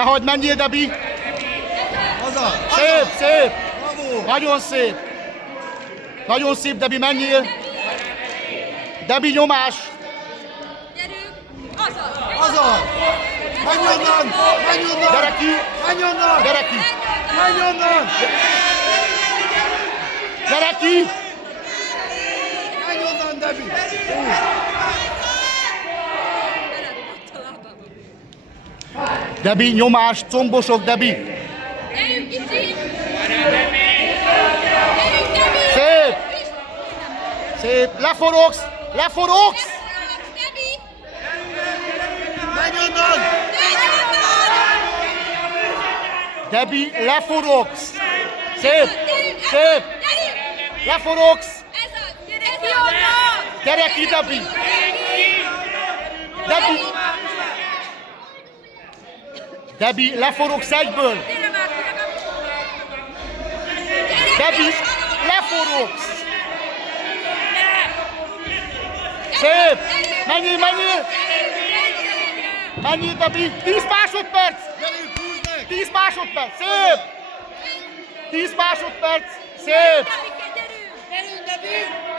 Behagy, menjél, Debi! Szép, szép! Nagyon szép! Nagyon szép, Debi, menjél! Debi, nyomás! Azaz! Menj onnan! Menj onnan! Gyere ki! Menj onnan! Gyere ki! Menj onnan! Gyere ki! Menj onnan, Debi! Debi, nyomás, combosok, Debi! Szép! Szép! Leforogsz! Leforogsz! Menj onnan! Debi, leforogsz! Szép! Szép! Leforogsz! Gyere ki, Debi! Debi! Debi, leforogsz egyből! Debi, leforogsz! Szép! Menjél, menjél! Menjél, Debi! 10 másodperc! 10 másodperc! Szép! 10 másodperc! Szép! Gyerünk, Debi!